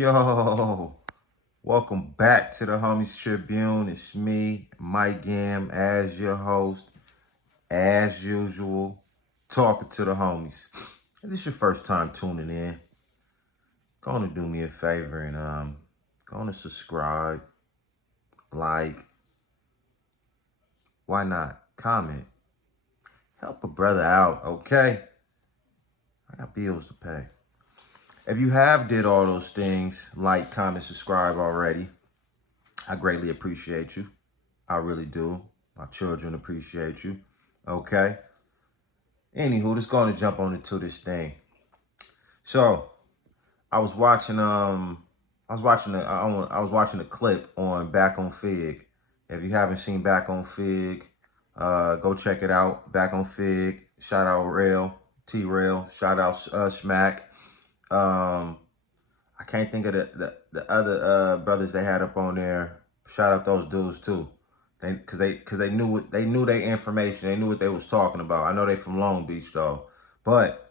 Yo, welcome back to the Homies Tribune. It's me, Mike Gam, as your host, as usual, talking to the homies. If this is your first time tuning in, go on to do me a favor and go on to subscribe, like, why not, comment, help a brother out, okay? I got bills to pay. If you have did all those things, like, comment, subscribe already, I greatly appreciate you. I really do. My children appreciate you. Okay. Anywho, let's go on and jump on into this thing. So, I was watching a clip on Back on Fig. If you haven't seen Back on Fig, go check it out. Back on Fig. Shout out Rail, T Rail. Shout out Smack. I can't think of the other brothers they had up on there. Shout out those dudes too. Cause they knew their information. They knew what they was talking about. I know they from Long Beach though. But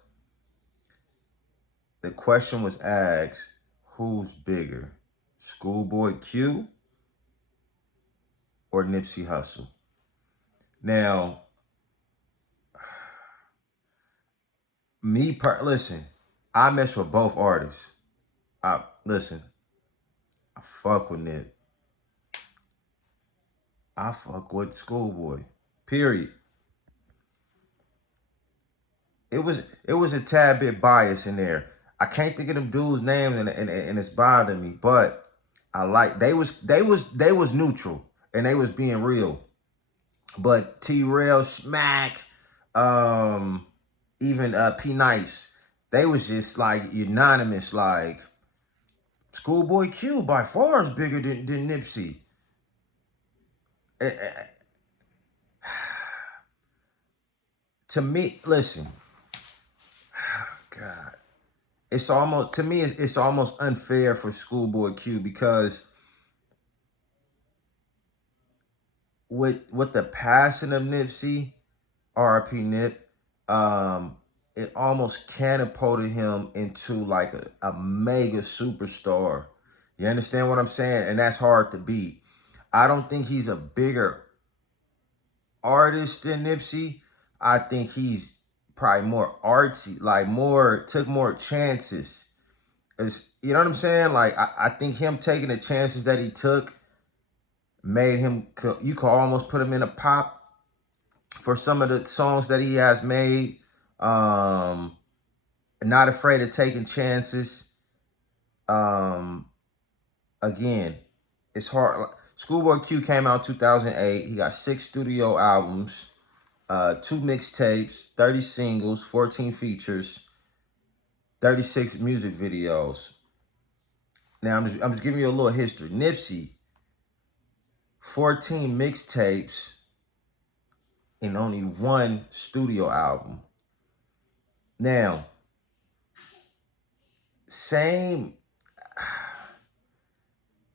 the question was asked, who's bigger? Schoolboy Q or Nipsey Hussle? Now, listen, I mess with both artists. I fuck with Nip. I fuck with Schoolboy. Period. It was a tad bit bias in there. I can't think of them dudes' names and it's bothering me, but I like they was neutral and they was being real. But T-Rail, Smack, even P Nice, they was just like unanimous, like Schoolboy Q by far is bigger than Nipsey. To me, listen, God, it's almost unfair for Schoolboy Q because with the passing of Nipsey, R.I.P. Nip, it almost catapulted him into like a mega superstar. You understand what I'm saying? And that's hard to beat. I don't think he's a bigger artist than Nipsey. I think he's probably more artsy, like took more chances. You know what I'm saying? Like, I think him taking the chances that he took made him, you could almost put him in a pop for some of the songs that he has made. Not afraid of taking chances. Again, it's hard. Schoolboy Q came out in 2008. He got 6 studio albums, 2 mixtapes, 30 singles, 14 features, 36 music videos. Now, I'm just giving you a little history. Nipsey, 14 mixtapes and only 1 studio album. Now, same.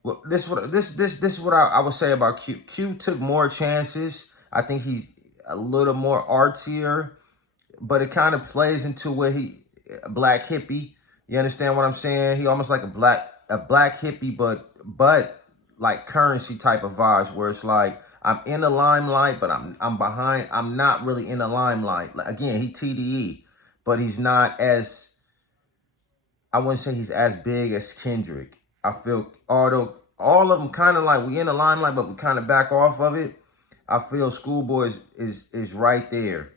Well, this is what I would say about Q. Q took more chances. I think he's a little more artsier, but it kind of plays into where a black hippie. You understand what I'm saying? He almost like a black hippie, but like Currency type of vibes, where it's like I'm in the limelight, but I'm behind. I'm not really in the limelight. Like, again, he TDE, but he's not as. I wouldn't say he's as big as Kendrick. I feel, although all of them kind of like we in the limelight, but we kind of back off of it. I feel Schoolboy is right there.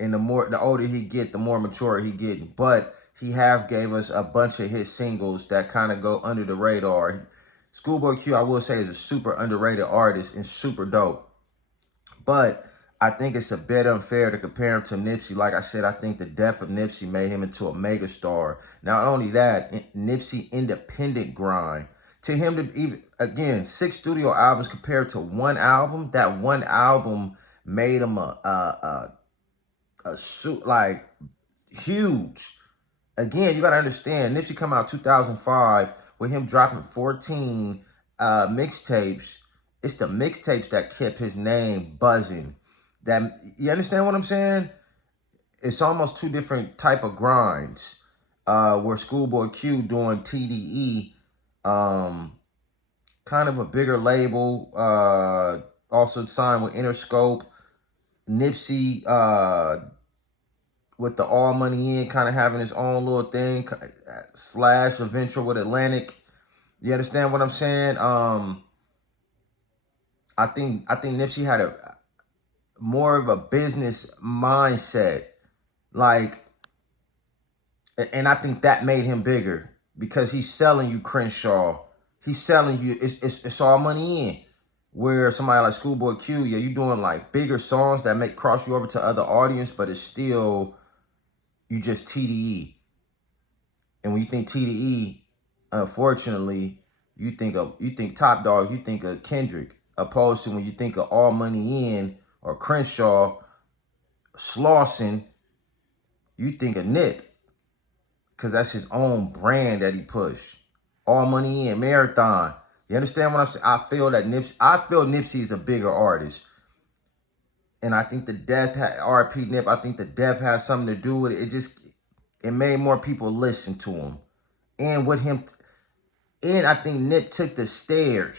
And the older he get, the more mature he getting. But he gave us a bunch of his singles that kind of go under the radar. Schoolboy Q, I will say, is a super underrated artist and super dope. But I think it's a bit unfair to compare him to Nipsey. Like I said, I think the death of Nipsey made him into a megastar. Not only that, Nipsey independent grind. To him to even, again, 6 studio albums compared to 1 album, that 1 album made him like huge. Again, you got to understand, Nipsey come out 2005 with him dropping 14 mixtapes. It's the mixtapes that kept his name buzzing. That, you understand what I'm saying? It's almost 2 different type of grinds. Where Schoolboy Q doing TDE, Kind of a bigger label. Also signed with Interscope. Nipsey with the All Money In, kind of having his own little thing, slash a venture with Atlantic. You understand what I'm saying? I think Nipsey had a more of a business mindset, like, and I think that made him bigger because he's selling you Crenshaw. He's selling you it's all money in. Where somebody like Schoolboy Q, yeah, you doing like bigger songs that make cross you over to other audience, but it's still you just TDE. And when you think TDE, unfortunately, you think Top Dog, you think of Kendrick, opposed to when you think of All Money In or Crenshaw, Slauson, you think of Nip, because that's his own brand that he pushed. All Money In, Marathon. You understand what I'm saying? I feel Nipsey is a bigger artist. And I think the death, RP Nip, I think the death has something to do with it. It made more people listen to him. And with him, and I think Nip took the stairs.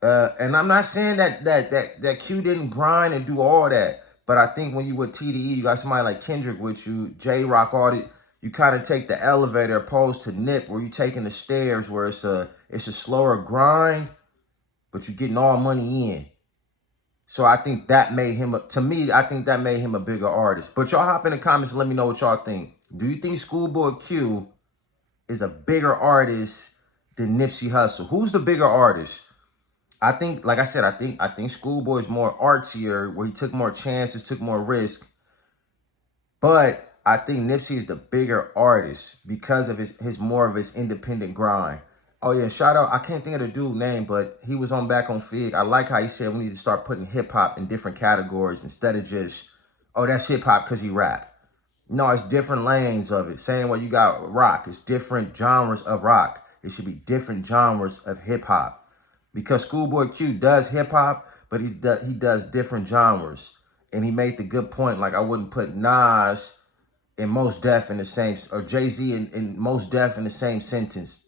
And I'm not saying that Q didn't grind and do all that. But I think when you with TDE, you got somebody like Kendrick with you, J-Rock, all that, you kind of take the elevator opposed to Nip, where you taking the stairs, where it's a slower grind, but you're getting all money in. So I think that made him, to me, I think that made him a bigger artist. But y'all hop in the comments and let me know what y'all think. Do you think Schoolboy Q is a bigger artist than Nipsey Hussle? Who's the bigger artist? I think, like I said, I think Schoolboy is more artsier, where he took more chances, took more risk. But I think Nipsey is the bigger artist because of his more of his independent grind. Oh yeah, shout out, I can't think of the dude's name, but he was back on Fig. I like how he said we need to start putting hip hop in different categories instead of just, oh, that's hip hop because he rap. No, it's different lanes of it. Same way you got rock, it's different genres of rock. It should be different genres of hip hop. Because Schoolboy Q does hip hop, but he does different genres. And he made the good point, like I wouldn't put Nas and Mos Def in the same, or Jay-Z and Mos Def in the same sentence.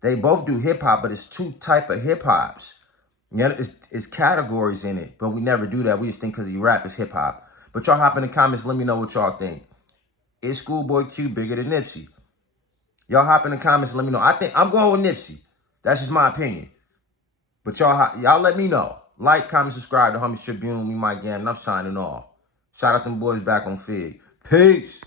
They both do hip hop, but it's two type of hip hops. You know, it's categories in it, but we never do that. We just think because he rap is hip hop. But y'all hop in the comments, let me know what y'all think. Is Schoolboy Q bigger than Nipsey? Y'all hop in the comments, let me know. I think I'm going with Nipsey. That's just my opinion. But y'all let me know. Like, comment, subscribe to Homie Tribune. We might get, and I'm signing off. Shout out them boys back on Fig. Peace.